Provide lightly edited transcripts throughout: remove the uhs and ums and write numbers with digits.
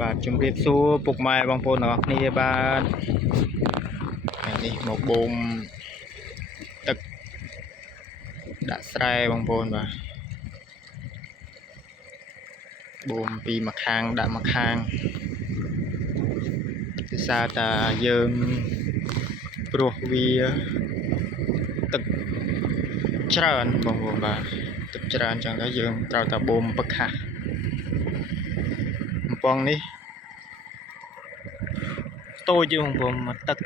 បាទជំរាបសួរពុកម៉ែបងប្អូនទាំងអស់គ្នាបាទថ្ងៃនេះមកបូមទឹកដាក់ស្រែបងប្អូនបាទបូមពីម្ខាងដាក់ម្ខាងគឺសារតែយើងព្រោះវាទឹកច្រើនបងប្អូនបាទទឹកច្រើនចឹងទៅយើងត្រូវតែបូមប្រខាស់កំប៉ុងនេះតូចយើងបងប្អូនមកទឹក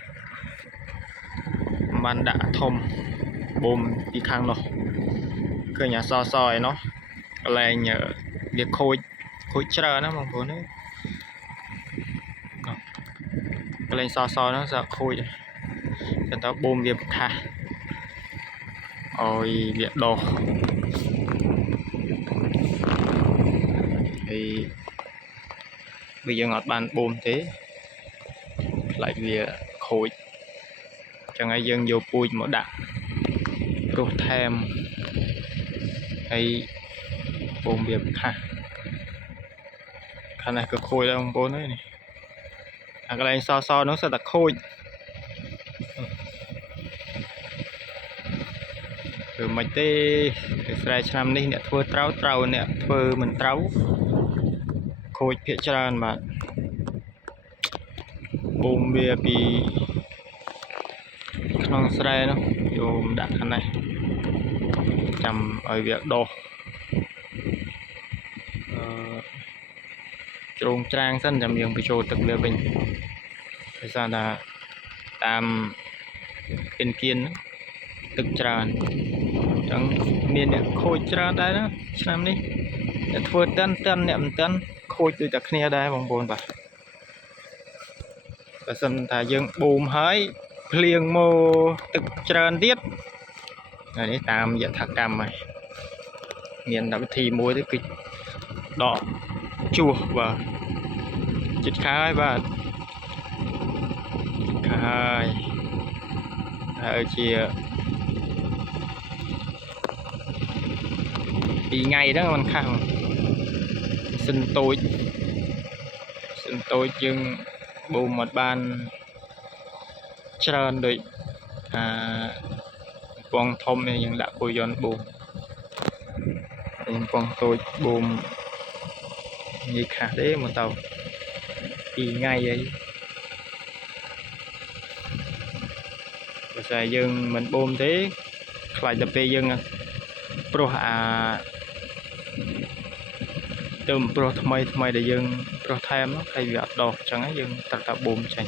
2បានដាក់ធំបូមពីខាងនោះឃើញអសសឯនោះកន្លែងវាខូចច្រើនណាបងប្អូនណាកន្លែងសនោះសខូចតែតើបូមវាប្រខាស់ឲ្យវាដុះហើយបើយើងអត់បានបូមទេខ្លាចវាខូចចឹងហើយយើងយកពូជមកដាក់ព្រោះថែមហើយបូមវាប្រខាស់ខាងនេះក៏ខូចដែរបងប្អូននេះអាកន្លែងសនោះសិតតែខូចគឺមិនទេស្រែឆ្នាំនេះអ្នកធ្វើត្រូវអ្នកធ្វើមិនត្រូវខូចភាគច្រើនបាទបូមវាពីក្នុងស្រែនោះយកដាក់ខាងនេះចាំឲ្យវាដុះជ្រងច្រាងសិនចាំយើងបញ្ចូលទឹកវាវិញដោយសារថាតាមគៀនទឹកច្រើនអញ្ចឹងមានអ្នកខូចច្រើនដែរណាឆ្នាំនេះអ្នកធ្វើតិនអ្នកមិនតិនខូចដូចតែគ្នាដែរបងប្អូនបាទបើសិនថាយើងបូមហើយភ្លៀងមកទឹកច្រើនទៀតនេះតាមយថាកម្មហើយមានតែវិធីមួយទៅគឺដកជួសបាទចិត្តខាយបាទខាយហើយជា2ថ្ងៃហ្នឹងมันខាំសិនតូចយើងបូមអត់បានច្រើនដូចកំប៉ុងធំនេះយើងដាក់ពូយ៉នបូមកំប៉ុងតូចបូមងាយខាស់ទេមកទៅ2ថ្ងៃហើយបើស្អីយើងមិនបូមទេខ្លាចដល់ពេលយើងព្រោះទៅព្រោះថ្មីដែលយើងព្រោះថែមហើយវាអត់ដោះអញ្ចឹងហើយយើងត្រូវតែបូមចេញ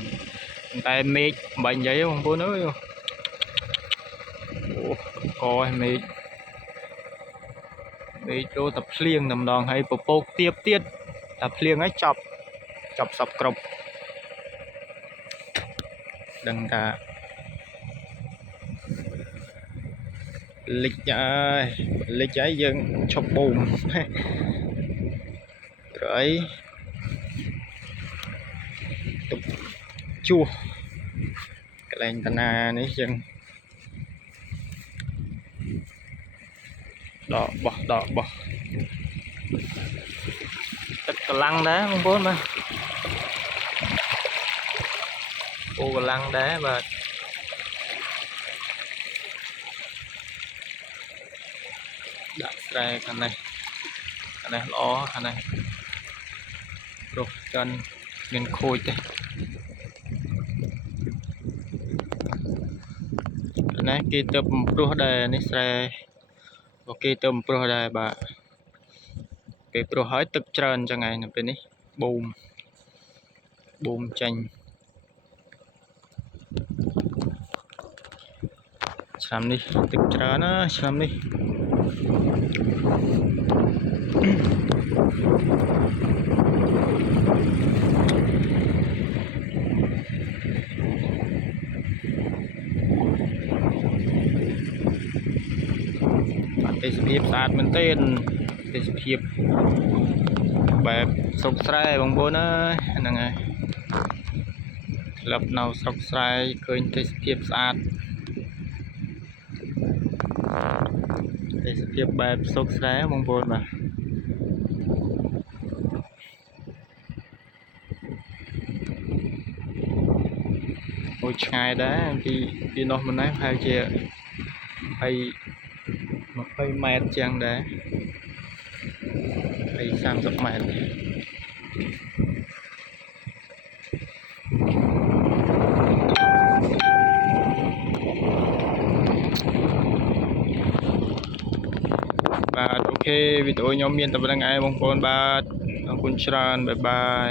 តែមេឃបាញ់និយាយបងប្អូនអើយអូកមេឃចូលតែភ្លៀងតែម្ដងហើយពពកទៀតតែភ្លៀងហើយចប់សពគ្រប់ដឹងថាលិចហើយយើងឈប់បូមព្រោះអីទុកជួសកន្លែងតាណានេះយើងដកបោះទឹកកម្លាំងដែរបងប្អូនបាទអូកម្លាំងដែរបាទដាក់ស្រែខាងនេះល្អខាងនេះព្រោះចិនមានខូចទេនេះគេទៅបំព្រោះដែរនេះស្រែគេទៅបំព្រោះដែរបាទពេលព្រោះហើយទឹកច្រើនចឹងហើយនៅពេលនេះបូមចេញឆ្នាំនេះទឹកច្រើនណាឆ្នាំនេះទេសភាពស្អាតមែនទែនទេសភាពបែបស្រុកស្រែបងប្អូនអើយហ្នឹងហើយក្លឹបនៅស្រុកស្រែឃើញទេសភាពស្អាតទេសភាពបែបស្រុកស្រែបងប្អូនបាទ មួយឆ្ងាយដែរពីនោះមិនដែរប្រហែលជា20ម៉ែត្រជាងដែរ30ម៉ែត្របាទអូខេវីដេអូខ្ញុំមានតែប៉ុណ្្នឹងឯងបងប្អូនបាទអរគុណច្រើនបាយបាយ